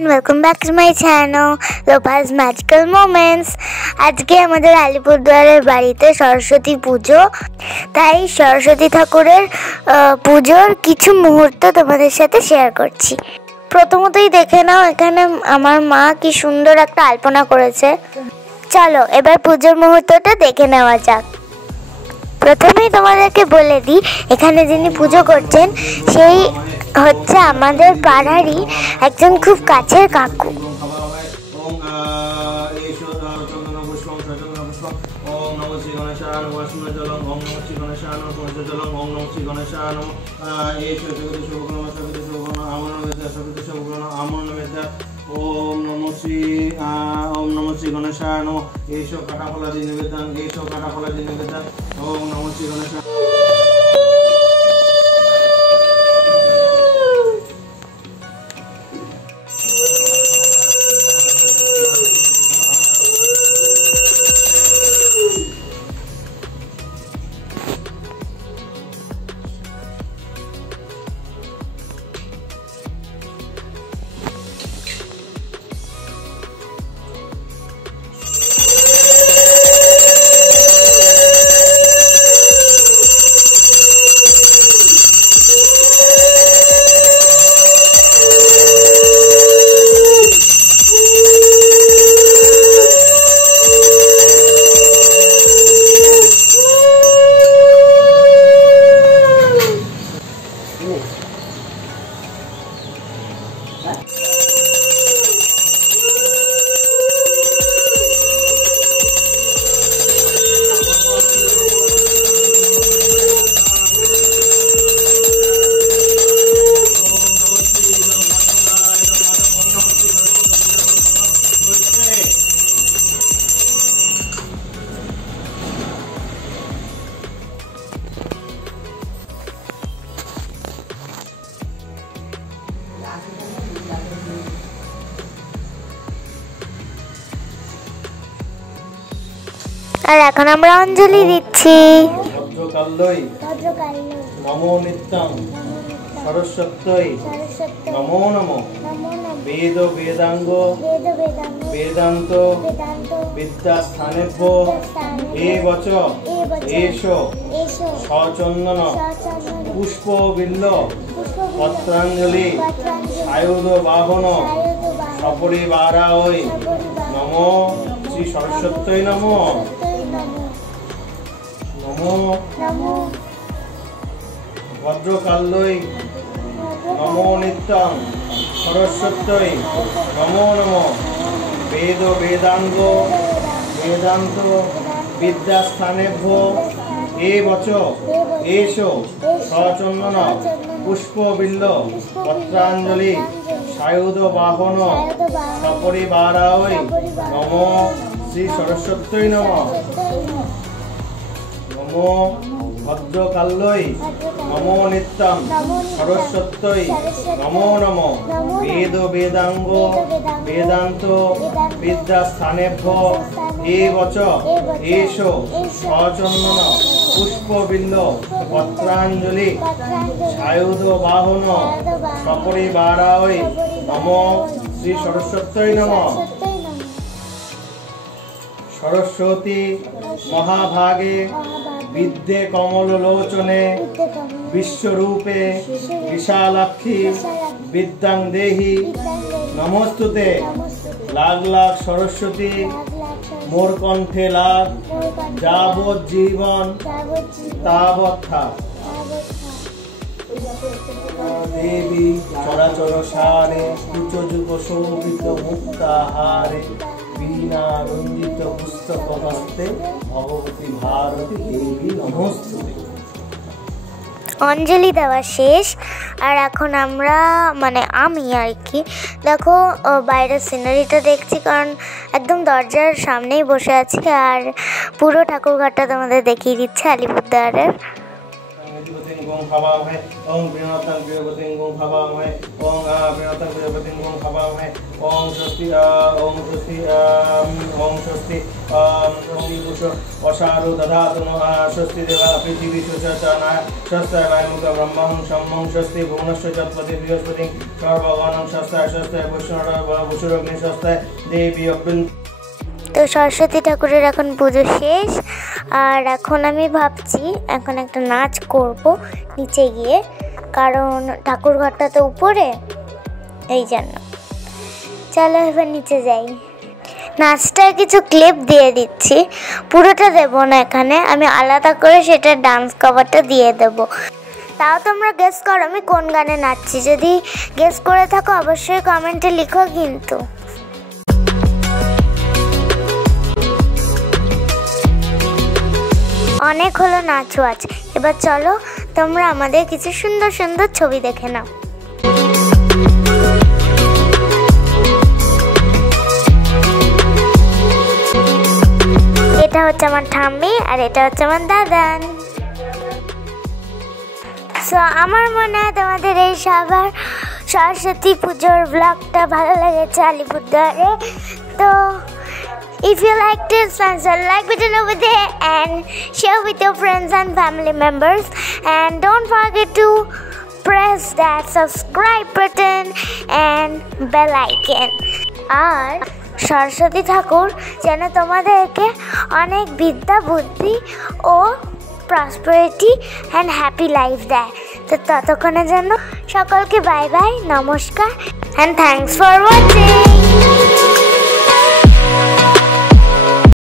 and welcome back to my channel Lopa's Magical Moments। আজকে আমাদের আলিপুরদুয়ারের বাড়িতে সরস্বতী পুজো, তাই সরস্বতী ঠাকুরের পুজোর কিছু মুহূর্ত তোমাদের সাথে শেয়ার করছি। প্রথমতই দেখে নাও, এখানে আমার মা কি সুন্দর একটা আলপনা করেছে। চলো এবার পুজোর মুহূর্তটা দেখে নেওয়া যাক। প্রথমেই তোমাদেরকে বলে দিই, এখানে যিনি পুজো করছেন সেই হচ্ছে আমাদের পাড়ারই একজন খুব কাছের কাকু। ओम नमो श्री गणेशाय नमः। एषो काटाफलादि निवेदन, एषो काटाफलादि निवेदन। ओम नमो श्री गणेशाय। আর এখন আমরা অঞ্জলি দিচ্ছি। নমো নিত্যং সরস্বত্যৈ নমো নমো। বেদ বেদাঙ্গ বেদান্ত বিদ্যাস্থানেভ্যো এবচ এষো সচন্দন পুষ্প বিল্ল পত্রাঞ্জলি সায়ুধ বাহন সপরিবারায় নমো শ্রী সরস্বত্যৈ নমো। নমো ভদ্রকাল্যৈ নমো নিত্যং সরস্বত্যৈ নমো নমো। বেদ বেদাঙ্গ বেদান্ত বিদ্যাস্থানেভ্যো এবচ এষো সচন্দন পুষ্প বিল্ল পত্রাঞ্জলি সায়ুধ বাহন সপরিবারায় নমো শ্রী সরস্বত্যৈ নমঃ। নমো ভদ্রকাল্যৈ নমো নিত্যং সরস্বত্যৈ নমো নমো। বেদ বেদাঙ্গ বেদান্ত বিদ্যাস্থানেভ্যো এবচ এষো সচন্দন পুষ্প বিল্ল পত্রাঞ্জলি সায়ুধ বাহন সপরিবারায় নমো শ্রী সরস্বত্যৈ নমঃ। সরস্বতী মহাভাগে বিদ্যে কমললোচনে বিশ্বরূপে বিশালাক্ষী বিদ্যাং দেহি নমস্তুতে। লাখ লাখ সরস্বতী মোর কণ্ঠে লাখ, যাবৎ জীবন তাবৎ থাক। দেবী চরাচর সারে কুচযুগ শোভিত মুক্তাহারে বীণা রঞ্জিত পুস্তক হস্তে ভগবতী ভারতী দেবী নমস্তুতে। অঞ্জলি দেওয়া শেষ, আর এখন আমরা আমি আর কি দেখো বাইরের সিনারিটা দেখছি, কারণ একদম দরজার সামনেই বসে আছি আর পুরো ঠাকুরঘাটটা তোমাদের দেখিয়ে দিচ্ছে আলিপুরদুয়ারের। नीतिपतिं गं हवामहे ओम प्रियवतां प्रियवतीं गं हवामहे ओम प्रियवतां प्रियवतीं गं हवामहे ओम स्वस्ति ओम स्वस्ति ओम स्वस्ति ओम वशारो दधातु नो स्वस्ति देवा पृथिवी सुचचाना स्वस्ति वायुमुख ब्रह्मं शम्मं स्वस्ति भुवनस्य चत्पति बृहस्पति सर्वगणं स्वस्ति स्वस्ति वसुरग्नि स्वस्ति देवी अब्बिन। তো সরস্বতী ঠাকুরের এখন পুজো শেষ, আর এখন আমি ভাবছি এখন একটা নাচ করব নিচে গিয়ে, কারণ ঠাকুর ঘরটা তো উপরে, এই জন্য। চলো এবার নিচে যাই। নাচটার কিছু ক্লিপ দিয়ে দিচ্ছি, পুরোটা দেব না, এখানে আমি আলাদা করে সেটা ডান্স কভারটা দিয়ে দেব। তাও তোমরা গেস করো আমি কোন গানে নাচছি, যদি গেস করে থাকো অবশ্যই কমেন্টে লিখো কিন্তু। অনেক হলো নাচ ওয়াচ, এবার চলো তোমরা আমাদের কিছু সুন্দর সুন্দর ছবি দেখে নাও। এটা হচ্ছে আমার ঠাম্মি আর এটা হচ্ছে আমার দাদান। সো আমার মনে হয় তোমাদের এই সবার সরস্বতী পুজোর ব্লগটা ভালো লেগেছে আলিপুরদুয়ারে। তো if you like this, smash the like button over there and share with your friends and family members, and don't forget to press that subscribe button and bell icon. আর সরস্বতী ঠাকুর যেন তোমাদেরকে অনেক বিদ্যা বুদ্ধি ও প্রসপারিটি অ্যান্ড হ্যাপি লাইফ দেয়। তো ততক্ষণের জন্য সকলকে বাই বাই, নমস্কার অ্যান্ড থ্যাংকস ফর ওয়াচিং।